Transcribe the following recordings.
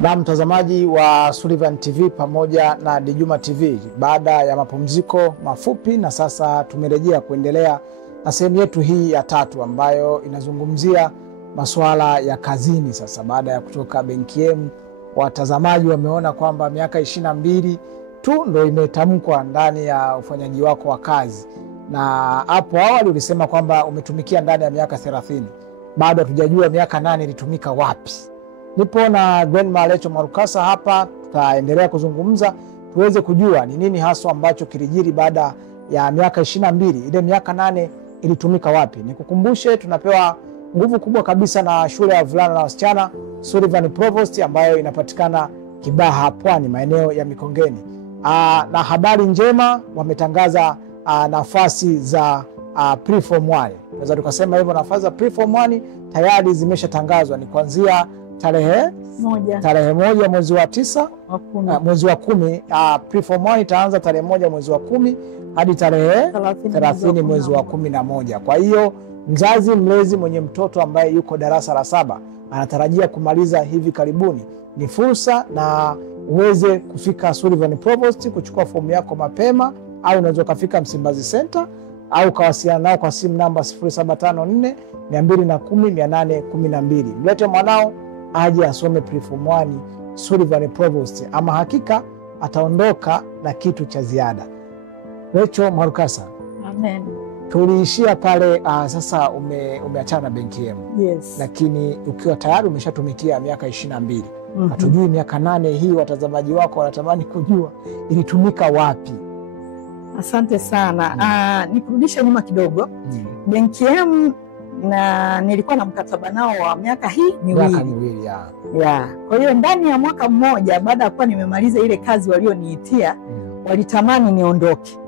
Na mtazamaji wa Sullivan TV pamoja na Djuma TV, baada ya mapumziko mafupi na sasa tumerejea kuendelea na sehemu yetu hii ya tatu ambayo inazungumzia masuala ya kazini. Sasa baada ya kutoka BenkiM, watazamaji wameona kwamba miaka 22 tu ndo imetamkwa ndani ya ufanyaji wako wa kazi, na hapo awali ulisema kwamba umetumikia ndani ya miaka 30. Bado hatujajua miaka 8 ilitumika wapi. Nipo na Grandma Rachel Mwarukasa hapa, tutaendelea kuzungumza tuweze kujua ni nini haswa ambacho kilijiri baada ya miaka 22. Ile miaka 8 ilitumika wapi? Nikukumbushe tunapewa nguvu kubwa kabisa na shule ya vulana na wasichana Sullivan Provost ambayo inapatikana Kibaha Pwani, maeneo ya Mikongeni. Na habari njema, wametangaza nafasi za Preform 1. Naweza tukasema hivyo, nafasi za Preform 1 tayari zimeshatangazwa, ni kuanzia tarehe moja mwezi wa 9 mwezi wa 10. Preform 1 itaanza tarehe 1 mwezi wa 10 hadi tarehe 30 mwezi wa 11. Kwa hiyo mzazi mlezi mwenye mtoto ambaye yuko darasa la 7 anatarajia kumaliza hivi karibuni, ni fursa na uweze kufika Sullivan Provost kuchukua fomu yako mapema, au unaweza kufika Msimbazi Center au kawasiliana nao kwa simu namba 0754 210 812. Mlete mwanao aje asome Preform 1 Sullivan Provost, ama hakika ataondoka na kitu cha ziada. Rachel Mwarukasa, amen. Tuliishia pale. Sasa umeachana na BenkiM. Yes. Lakini ukiwa tayari umeshatumikia miaka 22. Hatujui miaka 8 hii, watazamaji wako wanatamani kujua ilitumika wapi. Asante sana. Nikurudisha nyuma kidogo. BenkiM na nilikuwa na mkataba nao wa miaka hii miwili. Ya. Kwa hiyo ndani ya mwaka mmoja baada ya kuwa nimemaliza ile kazi walioniitia, walitamani niondoke.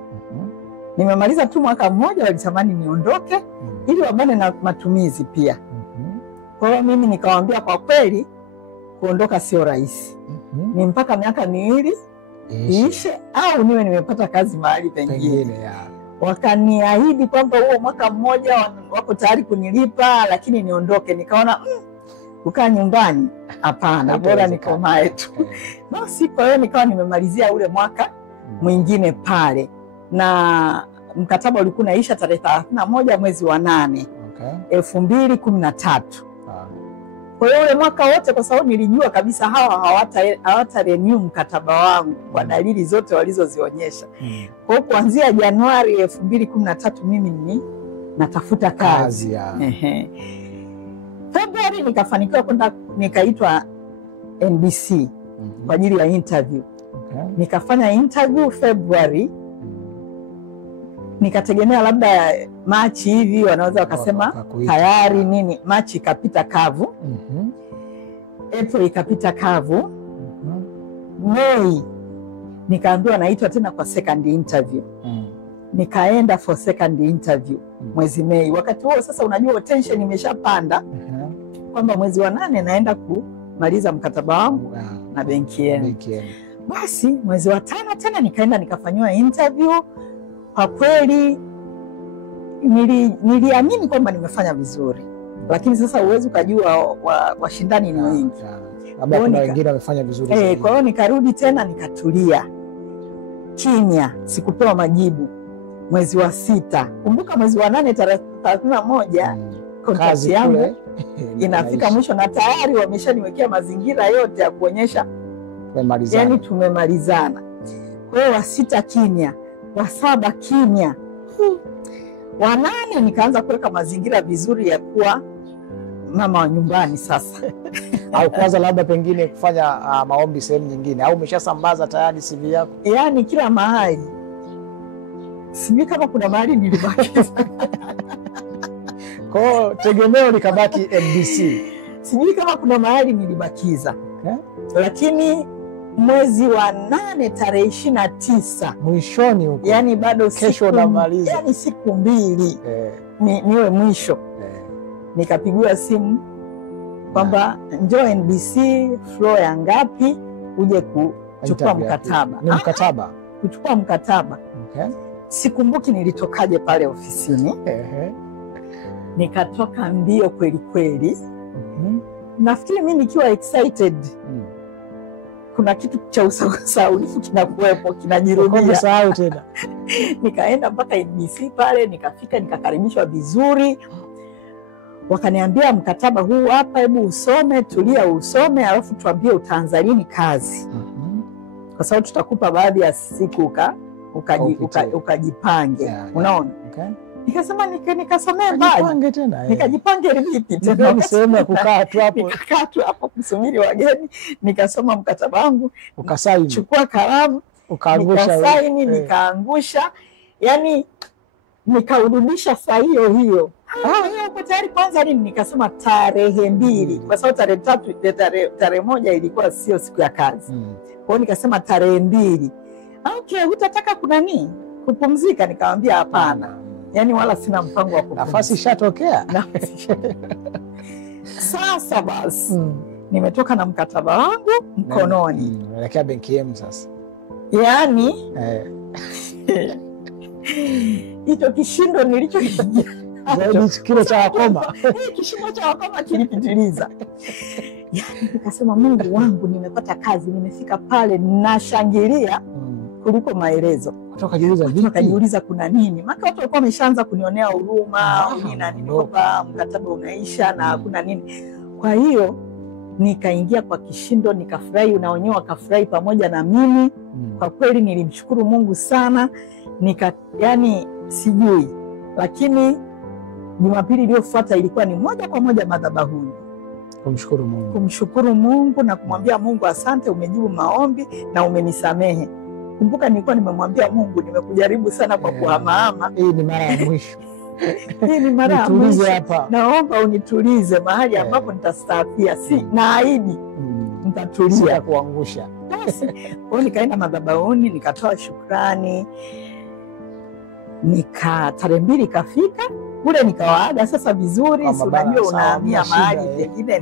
Nimemaliza tu mwaka mmoja, walitamani niondoke ili wabane na matumizi pia. Kwa hiyo mimi nikawaambia kwa kweli kuondoka sio rahisi. Ni mpaka miaka 2 iishe au niwe nimepata kazi mahali pengine. Wakaniahidi kwamba huo mwaka mmoja wako tayari kunilipa, lakini niondoke. Nikaona kukaa nyumbani hapana, bora nikomae tu. Basi kwa hiyo nikawa nimemalizia ule mwaka mwingine pale, na mkataba ulikuwa unaisha tarehe 31 mwezi wa 8 2013. Kwa hiyo ule mwaka wote, kwa sababu nilijua kabisa hawa hawata renew mkataba wangu kwa dalili zote walizozionyesha. Kwa hiyo kuanzia Januari 2013 mimi ni natafuta kazi. Februari nikafanikiwa kwenda, nikaitwa NBC kwa ajili ya interview. Nikafanya interview Februari. Nikategemea labda Machi hivi wanaweza wakasema tayari nini. Machi ikapita kavu. April ikapita kavu. Mei nikaambiwa naitwa tena kwa second interview. Nikaenda for second interview mwezi Mei. Wakati huo sasa unajua tension imeshapanda kwamba mwezi wa 8 naenda kumaliza mkataba wangu na BenkiM. Basi mwezi wa 5 tena nikaenda nikafanywa interview. Kwa kweli niliamini kwamba nimefanya vizuri, lakini sasa uwezi ukajua washindani ni wengi. Labda kuna wengine wamefanya vizuri. Kwa hiyo nikarudi tena nikatulia kimya, sikupewa majibu. Mwezi wa 6, kumbuka mwezi wa 8 tarehe 31 kazi yangu inafika mwisho, na tayari wameshaniwekea mazingira yote ya kuonyesha yani tumemalizana. Kwa hiyo wa 6 kimya, wa 7 kimya, wa 8 nikaanza kuweka mazingira vizuri ya kuwa mama wa nyumbani sasa. Au kwanza labda pengine kufanya maombi sehemu nyingine, au umeshasambaza tayari CV yako? Yani kila mahali. Sijui kama kuna mahali nilibakiza. Kwa hiyo tegemeo likabaki NBC. Sijui kama kuna mahali nilibakiza. Lakini mwezi wa 8 tarehe 29 mwishoni huko, yani bado kesho namaliza, yani siku 2 niwe mwisho. Nikapigiwa simu kwamba njoo NBC floor ya ngapi uje kuchukua mkataba. Ni mkataba? Kuchukua mkataba. Sikumbuki nilitokaje pale ofisini. Nikatoka mbio kweli kweli. Nafikiri mimi nikiwa excited kuna kitu cha usahaulifu kinakuwepo, kinajirudia. Sahau tena. Nikaenda mpaka NBC pale, nikafika, nikakaribishwa vizuri. Wakaniambia mkataba huu hapa, hebu usome, tulia usome, alafu tuambie utaanza lini kazi. Kwa sababu tutakupa baadhi ya siku ukajipange. Unaona? Okay. Nikasema nikasomee mbali. Nikajipange vipi tena? Ni sehemu ya kukaa tu hapo. Nikakaa tu hapo kusubiri wageni, nikasoma mkataba wangu, ukasaini. Chukua kalamu, ukaangusha. Nikasaini, nikaangusha. Yaani nikaurudisha saa hiyo. Hiyo uko tayari kwanza lini? Nikasema tarehe 2, kwa sababu tarehe 3 tarehe 1 ilikuwa sio siku ya kazi. Kwa hiyo nikasema tarehe 2. Okay, hutataka kuna nini? Kupumzika? Nikamwambia hapana. Yaani wala sina mpango wa kupumzika. Nafasi ishatokea. Sasa basi nimetoka na mkataba wangu mkononi. Naelekea BenkiM sasa. Yaani hicho kishindo nilichokiingia. Kile cha wakoma. Kishindo cha wakoma kilipitiliza. Yaani nikasema Mungu wangu, nimepata kazi, nimefika pale, nashangilia kuliko maelezo. Wakajiuliza kuna nini? Maana watu walikuwa wameshaanza kunionea huruma, nina nini kwamba mkataba unaisha na kuna nini. Kwa hiyo nikaingia kwa kishindo, nikafurahi, na wenyewe wakafurahi pamoja na mimi. Kwa kweli nilimshukuru Mungu sana. Yani sijui, lakini Jumapili iliyofuata ilikuwa ni moja kwa moja madhabahuni. Kumshukuru Mungu na kumwambia Mungu asante, umejibu maombi na umenisamehe. Kumbuka nilikuwa nimemwambia Mungu, nimekujaribu sana kwa kuhamahama. Hii ni mara ya mwisho. Hii ni mara ya mwisho. Naomba unitulize mahali ambapo nitastaafia. Naahidi nitatulia. Sita kuangusha. Basi, kwa nikaenda madhabahuni, nikatoa shukrani. Tarehe 2 ikafika, kule nikawaaga sasa vizuri, unajua unahamia mahali pengine.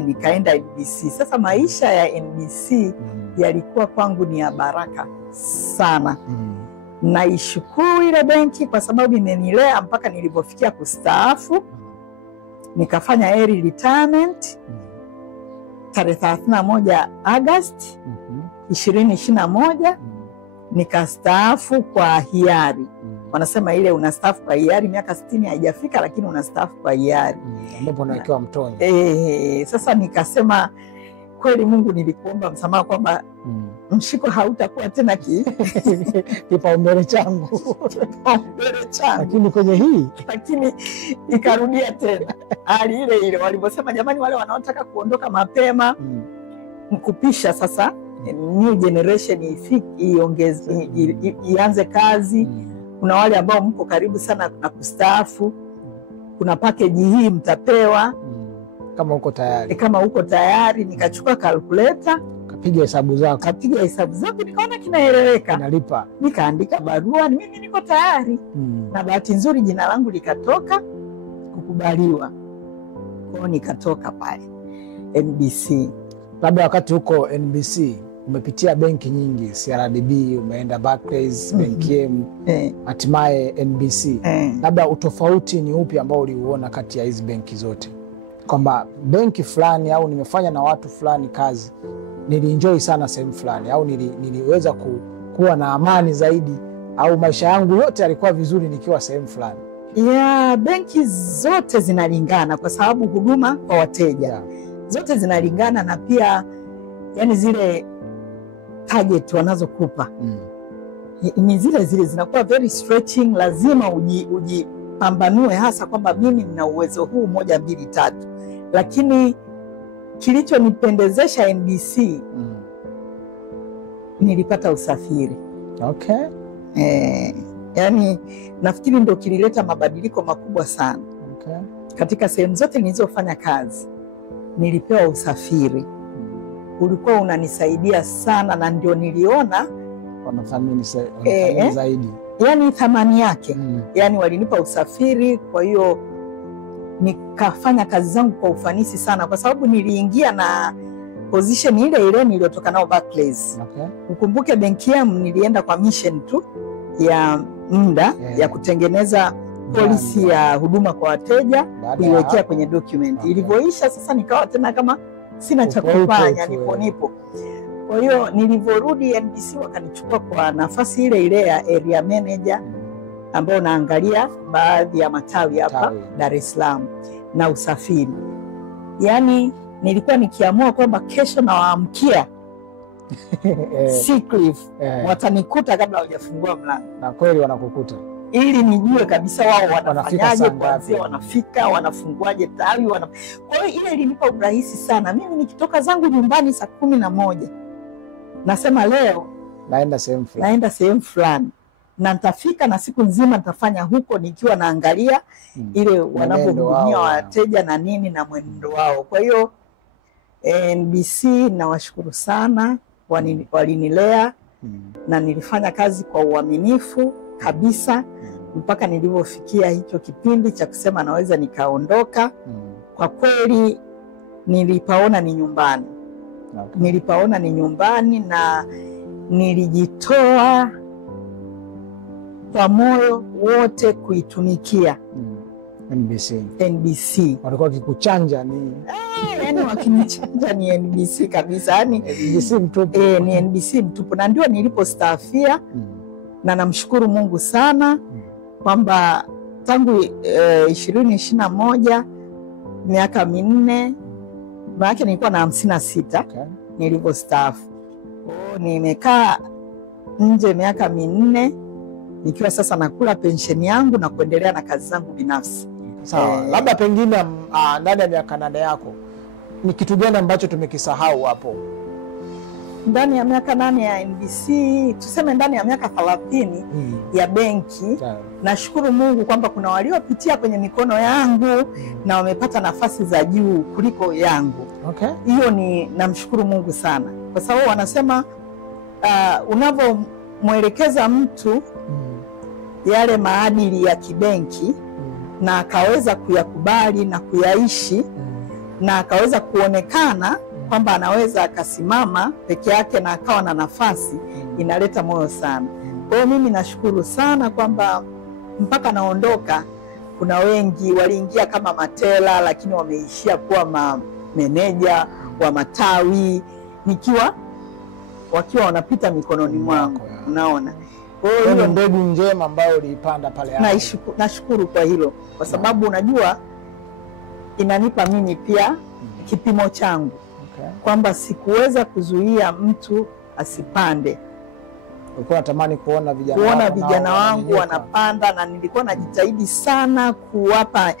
Nikaenda NBC. Sasa maisha ya NBC yalikuwa kwangu ni ya baraka sana. Naishukuru ile benki kwa sababu imenilea mpaka nilipofikia kustaafu. Nikafanya early retirement tarehe 31 Agosti 2021. Nikastaafu kwa hiari. Wanasema ile unastaafu kwa hiari, miaka 60 haijafika, lakini unastaafu kwa hiari. Ambapo unawekewa mtonyo. Sasa nikasema kweli Mungu, nilikuomba msamaha kwamba mshiko hautakuwa tena kipaumbele changu. Lakini kwenye hii, lakini ikarudia tena hali ile ile walivyosema, jamani, wale wanaotaka kuondoka mapema mkupisha sasa new generation ianze kazi. Kuna wale ambao mko karibu sana na kustaafu, kuna package hii mtapewa kama uko tayari. Nikachukua calculator, kapiga hesabu zako, nikaona kinaeleweka, nalipa. Nikaandika barua, mimi niko tayari. Na bahati nzuri jina langu likatoka kukubaliwa. Kwa nikatoka pale NBC. Labda wakati huko NBC umepitia benki nyingi, CRDB, umeenda Barclays, BenkiM, hatimaye NBC. Labda utofauti ni upi ambao uliuona kati ya hizi benki zote? Kwamba benki fulani au nimefanya na watu fulani kazi, nilienjoy sana sehemu fulani, au niliweza kuwa na amani zaidi, au maisha yangu yote yalikuwa vizuri nikiwa sehemu fulani. Benki zote zinalingana kwa sababu huduma kwa wateja. Zote zinalingana, na pia yani zile target wanazokupa ni zile zinakuwa very stretching. Lazima ujipambanue hasa kwamba mimi nina uwezo huu 1 2 3. Lakini kilichonipendezesha NBC, nilipata usafiri. Okay. Yani nafikiri ndio kilileta mabadiliko makubwa sana. Okay. Katika sehemu zote nilizofanya kazi nilipewa usafiri. Ulikuwa unanisaidia sana, na ndio niliona wanathamini zaidi. Yani thamani yake. Yani walinipa usafiri, kwa hiyo nikafanya kazi zangu kwa ufanisi sana, kwa sababu niliingia na position ile ile niliyotoka nao Barclays. Okay. Ukumbuke BenkiM nilienda kwa mission tu ya muda ya kutengeneza policy ya huduma kwa wateja, kuiwekea kwenye document. Ilivyoisha sasa nikawa tena kama sina cha kufanya, nipo. Kwa hiyo nilivyorudi NBC wakanichukua kwa nafasi ile ile ya area manager ambayo naangalia baadhi ya matawi hapa Dar es Salaam na usafiri. Yani nilikuwa nikiamua kwamba kesho nawaamkia Seacliff watanikuta kabla hawajafungua mlango. Na kweli wanakukuta. Ili nijue kabisa wao wanafanyaje, kwanza wanafika, wanafunguaje tawi, Kwa hiyo ile ilinipa urahisi sana. Mimi nikitoka zangu nyumbani saa 11 nasema leo naenda sehemu fulani na nitafika, na siku nzima nitafanya huko nikiwa naangalia ile wanapohudumia wateja na nini na mwenendo wao. Kwa hiyo NBC nawashukuru sana, walinilea na nilifanya kazi kwa uaminifu kabisa mpaka nilivyofikia hicho kipindi cha kusema naweza nikaondoka. Kwa kweli nilipaona ni nyumbani. Nilipaona ni nyumbani na nilijitoa kwa moyo wote kuitumikia NBC. Walikuwa wakikuchanja ni yani wakinichanja ni NBC kabisa. Yani NBC mtupu. Ni NBC mtupu, na ndio nilipostaafia. Na namshukuru Mungu sana kwamba tangu 2021 miaka 4, maana nilikuwa na 56 nilipostaafu. Nimekaa nje miaka 4 nikiwa sasa nakula pensheni yangu na kuendelea na kazi zangu binafsi. Sawa. Labda pengine ndani ya miaka 8 yako ni kitu gani ambacho tumekisahau hapo? Ndani ya miaka 8 ya NBC, tuseme ndani ya miaka 30 ya benki, nashukuru Mungu kwamba kuna waliopitia kwenye mikono yangu na wamepata nafasi za juu kuliko yangu. Hiyo ni namshukuru Mungu sana, kwa sababu wanasema unavyomwelekeza mtu yale maadili ya kibenki na akaweza kuyakubali na kuyaishi na akaweza kuonekana kwamba anaweza akasimama peke yake na akawa na nafasi, inaleta moyo sana. Kwa hiyo mimi nashukuru sana kwamba mpaka naondoka kuna wengi waliingia kama matela lakini wameishia kuwa meneja wa matawi wakiwa wanapita mikononi mwangu. Unaona? Kwa hiyo hiyo mbegu njema ambayo uliipanda pale hapo. Nashukuru kwa hilo, kwa sababu unajua inanipa mimi pia kipimo changu. Kwamba sikuweza kuzuia mtu asipande. Ulikuwa unatamani kuona vijana wangu wanapanda, na nilikuwa najitahidi sana kuwapa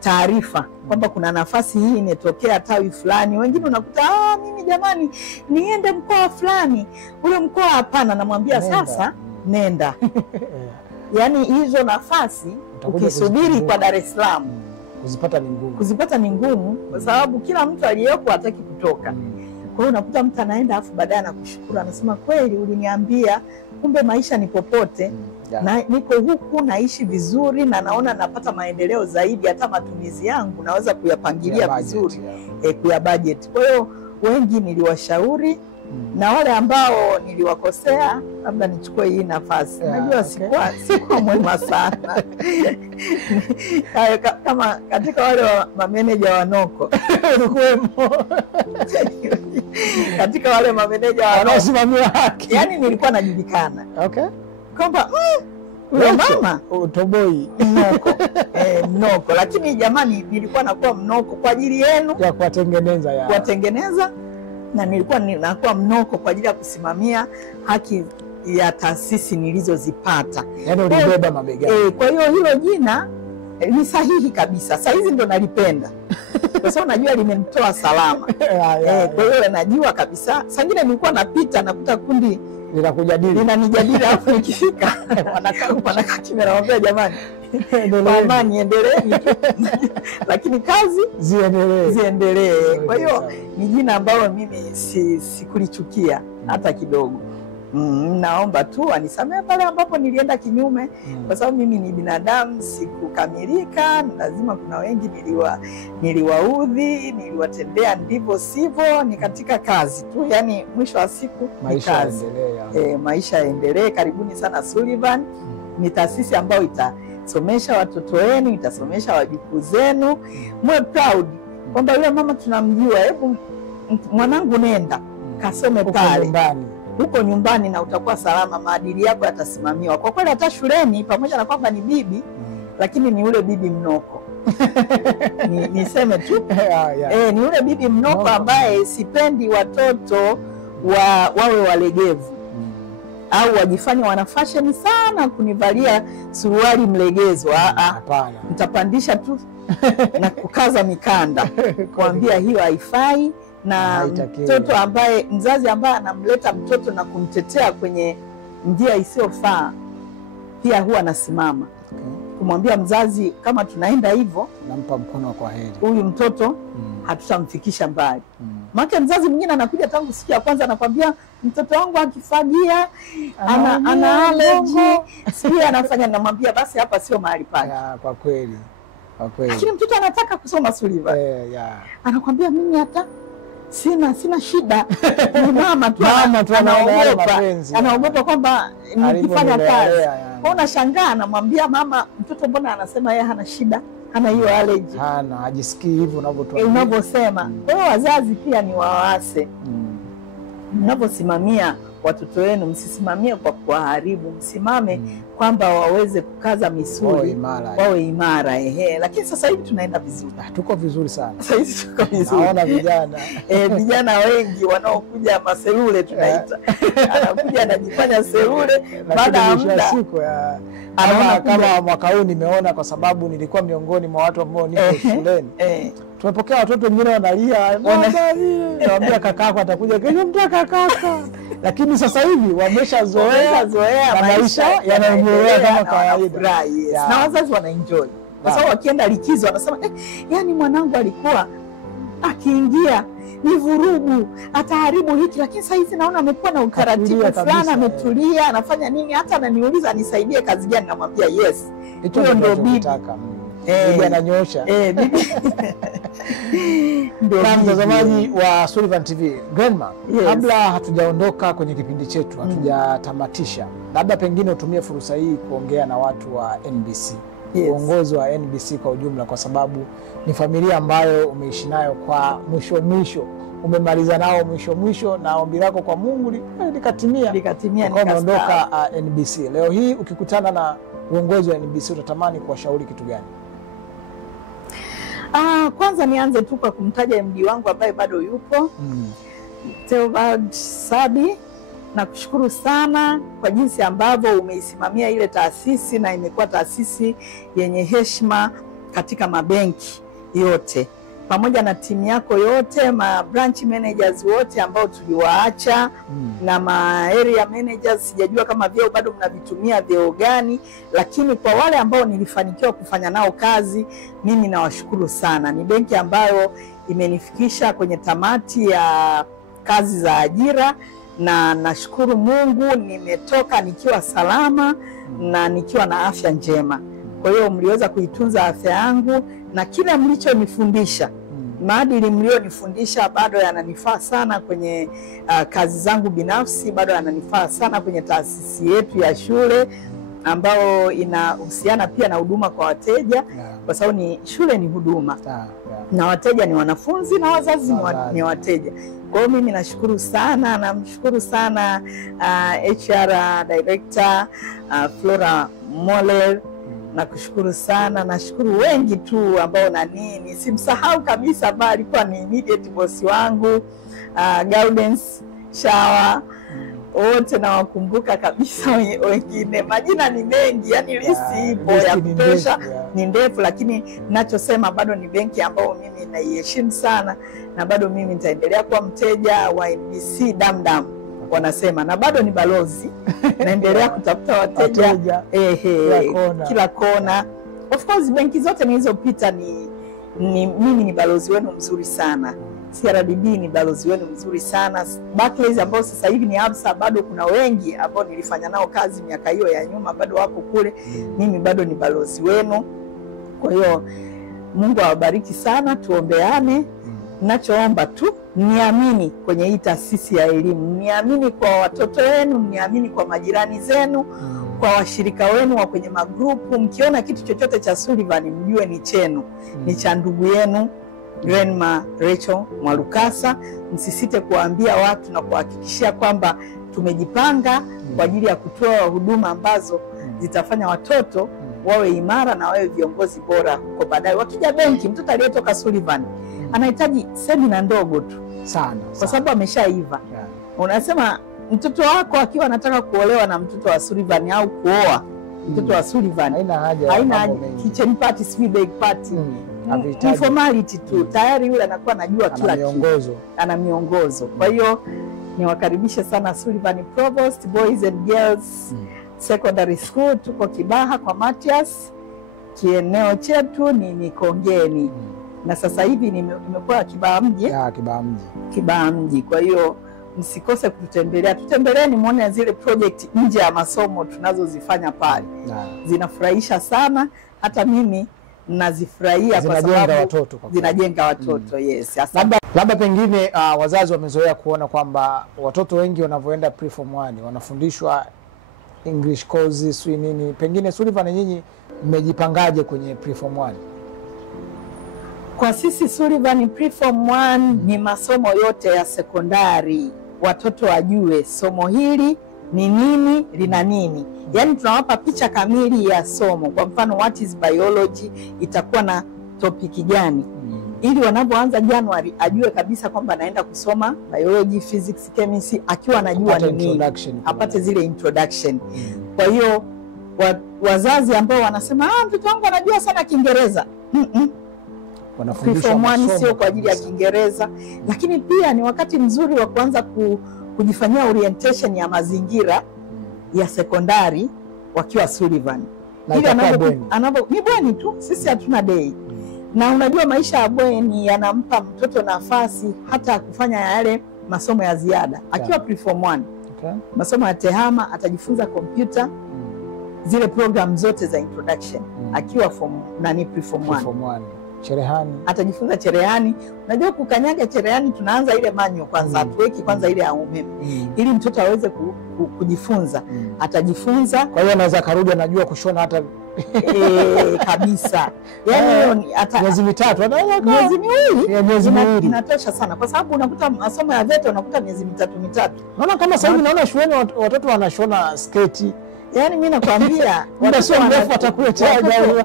taarifa kwamba kuna nafasi hii imetokea tawi fulani. Wengine unakuta mimi jamani niende mkoa fulani, ule mkoa hapana, namwambia sasa nenda. Yani hizo nafasi ukisubiri kwa Dar es Salaam kuzipata ni ngumu kwa sababu kila mtu aliyeko hataki kutoka. Kwa hiyo unakuta mtu anaenda afu baadaye anakushukuru, anasema kweli uliniambia, kumbe maisha ni popote. Na niko huku naishi vizuri na naona napata maendeleo zaidi, hata matumizi yangu naweza kuyapangilia vizuri, kuya budget. Kwa hiyo wengi niliwashauri na wale ambao niliwakosea labda nichukue hii nafasi. Najua sikuwa mwema sana. Kama katika wale mameneja wa Noko katika wale mameneja wanaosimamia haki, yani nilikuwa najulikana kwamba mama utoboi mnoko, lakini jamani nilikuwa nakuwa mnoko kwa ajili yenu ya kuwatengeneza na nilikuwa nakuwa mnoko kwa ajili ya kusimamia haki ya taasisi nilizozipata. Yani ulibeba mabegani. Kwa hiyo hilo jina ni sahihi kabisa. Sasa hizi ndo nalipenda. Kwa sababu najua limenitoa salama. Kwa hiyo najua kabisa. Sangine nilikuwa napita nakuta kundi linanijadili hapo nikifika wanakaa kimya, nawaambia jamani mama niendelee lakini kazi ziendelee. Kwa hiyo ni jina ambalo mimi sikulichukia hata kidogo. Naomba tu anisamehe pale ambapo nilienda kinyume, kwa sababu mimi ni binadamu, sikukamilika. Lazima kuna wengi niliwaudhi, niliwatendea ndivyo sivyo, ni katika kazi tu. Yani mwisho wa siku maisha yaendelee. Karibuni sana Sullivan. Ni taasisi ambayo itasomesha watoto wenu, itasomesha wajukuu zenu. Mwe proud kwamba yule mama tunamjua, hebu mwanangu nenda kasome pale huko nyumbani na utakuwa salama, maadili yako yatasimamiwa. Kwa kweli hata shuleni pamoja na kwamba ni bibi lakini ni ule bibi mnoko. Niseme tu ni ule bibi mnoko ambaye sipendi watoto wawe walegevu au wajifanya wana fashion sana kunivalia suruali mlegezo. Hapana, nitapandisha tu na kukaza mikanda kuambia hiyo haifai. Na mtoto ambaye mzazi ambaye anamleta mtoto na kumtetea kwenye njia isiyofaa pia huwa nasimama kumwambia mzazi, kama tunaenda hivyo nampa mkono kwa heri, huyu mtoto hatutamfikisha mbali. Maana mzazi mwingine anakuja tangu siku ya kwanza anakwambia mtoto wangu akifagia ana allergy, sio anafanya, namwambia basi hapa sio mahali pake. Kwa kweli. Lakini mtoto anataka kusoma Sullivan. Anakwambia mimi hata sina shida. Ni mama tu anaogopa kwamba nikifanya kazi. Kwa unashangaa anamwambia mama, mtoto mbona anasema yeye hana shida, hana hiyo allergy. Hana, hajisikii hivyo unavyotuambia. Unavyosema. Kwa hiyo wazazi pia ni waase. Mnavyosimamia watoto wenu msisimamie kwa kuharibu, msimame kwamba waweze kukaza misuli, wawe imara. Lakini sasa hivi tunaenda vizuri. Tuko vizuri sana. Sasa hivi tuko vizuri. Naona vijana. Vijana wengi wanaokuja maselule tunaita. Anakuja anajifanya selule baada ya muda siku ya kama mwaka huu nimeona, kwa sababu nilikuwa miongoni mwa watu ambao niko shuleni. Tumepokea watoto wengine wanalia, naambia kakako atakuja kesho, mtaka kaka. Lakini sasa hivi wameshazoea maisha yanaendelea kama kawaida. Na wazazi wanaenjoy. Kwa sababu wakienda likizo wanasema yani mwanangu alikuwa akiingia ni vurugu, ataharibu hiki, lakini sasa hivi naona amekuwa na utaratibu fulani, ametulia, anafanya nini, hata ananiuliza nisaidie kazi gani, namwambia yes. Hiyo ndio bibi. Bibi ananyosha. Na mtazamaji wa Sullivan TV, Grandma, kabla hatujaondoka kwenye kipindi chetu, hatujatamatisha, labda pengine utumie fursa hii kuongea na watu wa NBC, uongozi wa NBC kwa ujumla, kwa sababu ni familia ambayo umeishi nayo kwa mwisho, umemaliza nao mwisho, na ombi lako kwa Mungu likatimia ukaondoka NBC. Leo hii ukikutana na uongozi wa NBC utatamani kuwashauri kitu gani? Kwanza nianze tu kwa kumtaja MD wangu ambaye bado yupo, Theobald Sabi. Nakushukuru sana kwa jinsi ambavyo umeisimamia ile taasisi na imekuwa taasisi yenye heshima katika mabenki yote, pamoja na timu yako yote, ma branch managers wote ambao tuliwaacha na ma area managers. Sijajua kama vyeo bado mnavitumia vyeo gani, lakini kwa wale ambao nilifanikiwa kufanya nao kazi, mimi nawashukuru sana. Ni benki ambayo imenifikisha kwenye tamati ya kazi za ajira, na nashukuru Mungu nimetoka nikiwa salama na nikiwa na afya njema. Kwa hiyo mliweza kuitunza afya yangu, na kile mlichonifundisha, maadili mlionifundisha bado yananifaa sana kwenye kazi zangu binafsi, bado yananifaa sana kwenye taasisi yetu ya shule ambao inahusiana pia na huduma kwa wateja, kwa sababu shule ni huduma na wateja ni wanafunzi na wazazi ni wateja. Kwa hiyo mimi nashukuru sana, namshukuru sana HR Director Flora Moller. Nakushukuru sana, nashukuru wengi tu ambao simsahau kabisa, ambaye alikuwa ni immediate boss wangu, Gaudence Shawa, wote nawakumbuka kabisa. Wengine majina ni mengi, yani listi ipo ya kutosha, ni ndefu, lakini ninachosema bado ni benki ambayo mimi naiheshimu sana, na bado mimi nitaendelea kuwa mteja wa NBC damdam wanasema, na bado ni balozi naendelea kutafuta wateja kila kona. Of course benki zote nilizopita mimi ni balozi wenu mzuri sana. CRDB ni balozi wenu mzuri sana. Barclays ambao sasa hivi ni Absa, bado kuna wengi ambao nilifanya nao kazi miaka hiyo ya nyuma bado wako kule. Mimi bado ni balozi wenu. Kwa hiyo Mungu awabariki sana, tuombeane. Ninachoomba tu niamini kwenye hii taasisi ya elimu, niamini kwa watoto wenu, niamini kwa majirani zenu, kwa washirika wenu wa kwenye magrupu. Mkiona kitu chochote cha Sullivan mjue ni chenu, ni cha ndugu yenu Grandma Rachel Mwalukasa. Msisite kuambia watu na kuhakikishia kwamba tumejipanga kwa ajili ya kutoa huduma ambazo zitafanya watoto wawe imara na wawe viongozi bora kwa baadaye. Wakija benki, mtoto aliyetoka Sullivan anahitaji semina ndogo tu sana, kwa sababu ameshaiva. Unasema mtoto wako akiwa anataka kuolewa na mtoto wa Sullivan au kuoa mtoto wa Sullivan, haina haja kitchen party, sweet bake party, ni formality tu. Tayari yule anakuwa anajua kila kitu, ana miongozo. Kwa hiyo niwakaribishe sana Sullivan Provost Boys and Girls Secondary School. Tuko Kibaha kwa Matias, kieneo chetu ni Mikongeni, na sasa hivi nimekuwa Kibaha mji. Kibaha mji. Kwa hiyo msikose kututembelea, tutembeleeni muone zile project nje ya masomo tunazozifanya pale. Zinafurahisha sana, hata mimi nazifurahia kwa sababu zinajenga watoto. Yes, labda pengine wazazi wamezoea kuona kwamba watoto wengi wanavyoenda pre-form 1 wanafundishwa English courses sui nini. Pengine Sullivan nyinyi mmejipangaje kwenye pre-form 1? Kwa sisi Sullivan pre-form 1 ni masomo yote ya sekondari. Watoto wajue somo hili ni nini, lina nini. Yaani tunawapa picha kamili ya somo. Kwa mfano, what is biology, itakuwa na topic gani, ili wanapoanza Januari ajue kabisa kwamba anaenda kusoma biology, physics, chemistry, akiwa anajua ni nini, apate zile introduction. Kwa hiyo wazazi ambao wanasema mtoto wangu anajua sana Kiingereza, wanafundishwa masomo sio kwa ajili ya Kiingereza. Lakini pia ni wakati mzuri wa kuanza kujifanyia orientation ya mazingira ya sekondari wakiwa Sullivan. Ili ni bweni tu, sisi hatuna day. Na unajua maisha ya bweni yanampa mtoto nafasi hata kufanya yale masomo ya ziada akiwa pre-form 1. Masomo ya tehama, atajifunza kompyuta, zile program zote za introduction akiwa pre-form 1. Cherehani, atajifunza cherehani. Unajua kukanyaga cherehani, tunaanza ile manyo kwanza, tuweki kwanza ile ya umeme ili mtoto aweze kujifunza. Atajifunza. Kwa hiyo anaweza karudi anajua kushona hata kabisa. Yaani miezi mitatu, miezi miwili inatosha sana, kwa sababu unakuta masomo ya VETA unakuta miezi mitatu. Naona kama sasa hivi naona shuleni watoto wanashona sketi. Yaani mimi nakwambia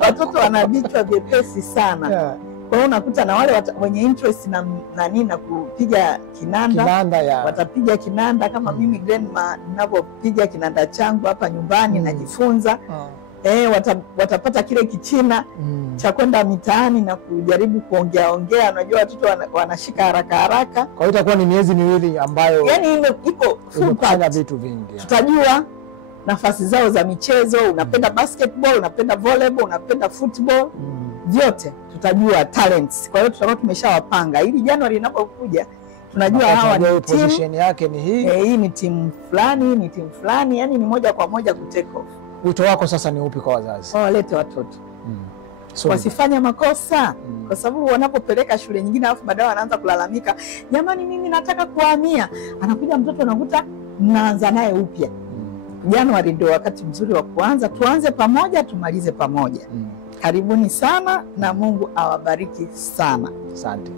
watoto wana vichwa vyepesi sana. Kwa hiyo unakuta na wale wenye interest na kupiga kinanda, watapiga kinanda kama mimi grandma ninapopiga kinanda changu hapa nyumbani najifunza. Watapata kile kichina cha kwenda mitaani na kujaribu kuongea. Unajua watoto wanashika haraka. Kwa hiyo itakuwa ni miezi miwili ambayo yaani iko full packed, vitu vingi. Tutajua nafasi zao za michezo, unapenda basketball, unapenda volleyball, unapenda football, vyote tutajua talents. Kwa hiyo tutakuwa tumeshawapanga ili Januari inapokuja tunajua hawa ni position yake ni hii. Hii ni timu fulani, ni timu fulani, yani ni moja kwa moja ku take off. Wito wako sasa ni upi kwa wazazi? Walete watoto. Wasifanye makosa. Kwa sababu wanapopeleka shule nyingine alafu baadaye wanaanza kulalamika, jamani mimi nataka kuhamia. Anakuja mtoto anakuta mnaanza naye upya. Januari ndio wakati mzuri wa kuanza. Tuanze pamoja, tumalize pamoja. Karibuni sana na Mungu awabariki sana. Asante.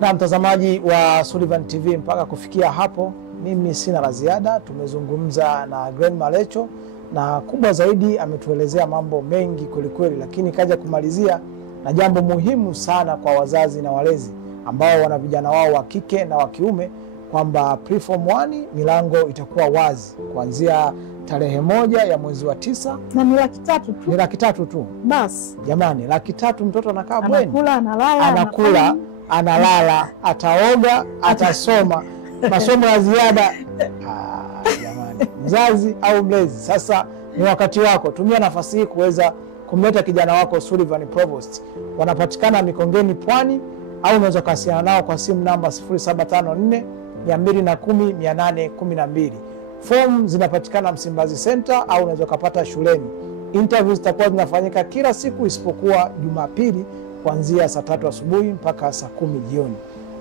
Na mtazamaji wa Sullivan TV, mpaka kufikia hapo mimi sina la ziada. Tumezungumza na Grandma Rachel na kubwa zaidi ametuelezea mambo mengi kwelikweli, lakini kaja kumalizia na jambo muhimu sana kwa wazazi na walezi ambao wana vijana wao wa kike na wa kiume, kwamba pre-form 1 milango itakuwa wazi kuanzia tarehe 1 ya mwezi wa 9 na ni 300 tu. Ni 300 tu. Bas. Jamani, 300 mtoto anakaa bweni. Anakula, analala, ataoga, atasoma masomo ya ziada. Jamani, mzazi au mlezi, sasa ni wakati wako. Tumia nafasi hii kuweza kumleta kijana wako Sullivan Provost. Wanapatikana Mikongeni Pwani, au unaweza kuwasiliana nao kwa simu namba 0754 210 812. Form zinapatikana Msimbazi Center au unaweza kupata shuleni. Interviews zitakuwa zinafanyika kila siku isipokuwa Jumapili kuanzia saa 3 asubuhi mpaka saa 10 jioni.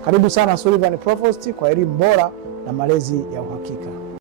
Karibu sana Sullivan Provost kwa elimu bora na malezi ya uhakika.